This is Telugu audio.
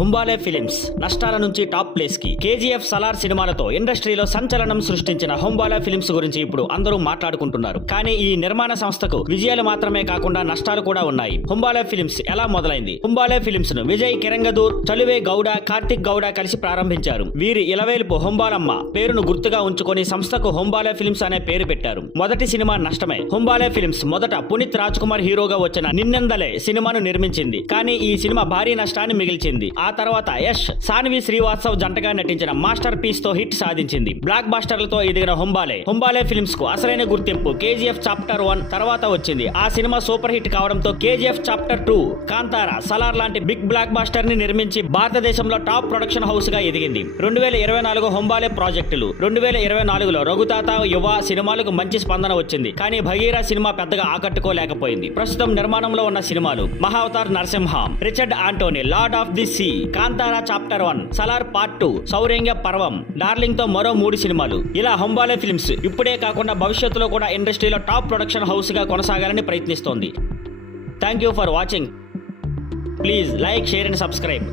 హుంబాలే ఫిలిమ్స్ నష్టాల నుంచి టాప్ ప్లేస్ కి కేజీఎఫ్ సలార్ సినిమాలతో ఇండస్ట్రీలో సంచలనం సృష్టించిన హుంబాలే ఫిలిమ్స్ గురించి ఇప్పుడు అందరూ మాట్లాడుకుంటున్నారు. కానీ ఈ నిర్మాణ సంస్థకు విజయాలు మాత్రమే కాకుండా నష్టాలు కూడా ఉన్నాయి. హుంబాలే ఫిలిమ్స్ ఎలా మొదలైంది? హుంబాలే ఫిలిమ్స్ ను విజయ్ కిరంగదూర్, చలువే గౌడ, కార్తిక్ గౌడ కలిసి ప్రారంభించారు. వీరి ఇలవేలుపు హుంబాలమ్మ పేరును గుర్తుగా ఉంచుకొని సంస్థకు హుంబాలే ఫిలిమ్స్ అనే పేరు పెట్టారు. మొదటి సినిమా నష్టమే. హుంబాలే ఫిలిమ్స్ మొదట పునీత్ రాజ్ కుమార్ హీరోగా వచ్చిన నిన్నెందలే సినిమాను నిర్మించింది. కానీ ఈ సినిమా భారీ నష్టాన్ని మిగిల్చింది. ఆ తర్వాత యష్, సాన్వి శ్రీవాత్సవ్ జంటగా నటించిన మాస్టర్ పీస్ తో హిట్ సాధించింది. బ్లాక్ బస్టర్లతో ఎదిగిన హుంబాలే ఫిల్మ్స్ కు అసలైన గుర్తింపు కేజీఎఫ్ చాప్టర్ 1 తర్వాత వచ్చింది. ఆ సినిమా సూపర్ హిట్ కావడంతో కేజీఎఫ్ చాప్టర్ 2, కాంతారా, సలార్ లాంటి బిగ్ బ్లాక్ బస్టర్ ని నిర్మించి భారతదేశంలో టాప్ ప్రొడక్షన్ హౌస్ గా ఎదిగింది. 2024 హుంబాలే ప్రాజెక్టులు. 2024లో రఘుతాత, యువ సినిమాలకు మంచి స్పందన వచ్చింది. కానీ భగీరా సినిమా పెద్దగా ఆకట్టుకోలేకపోయింది. ప్రస్తుతం నిర్మాణంలో ఉన్న సినిమాలు Mahavatar Narasimham, Richard Anthony, Lord of the Sea, Kantara chapter 1, Salaar part 2, Sauryanga Parvam, Darling తో మరో 3 సినిమాలు. ఇలా హుంబాలే ఫిల్మ్స్ ఇప్పుడే కాకుండా భవిష్యత్తులో కూడా ఇండస్ట్రీలో టాప్ ప్రొడక్షన్ హౌస్ గా కొనసాగాలని ప్రయత్నిస్తోంది. Thank you for watching. Please like, share and subscribe.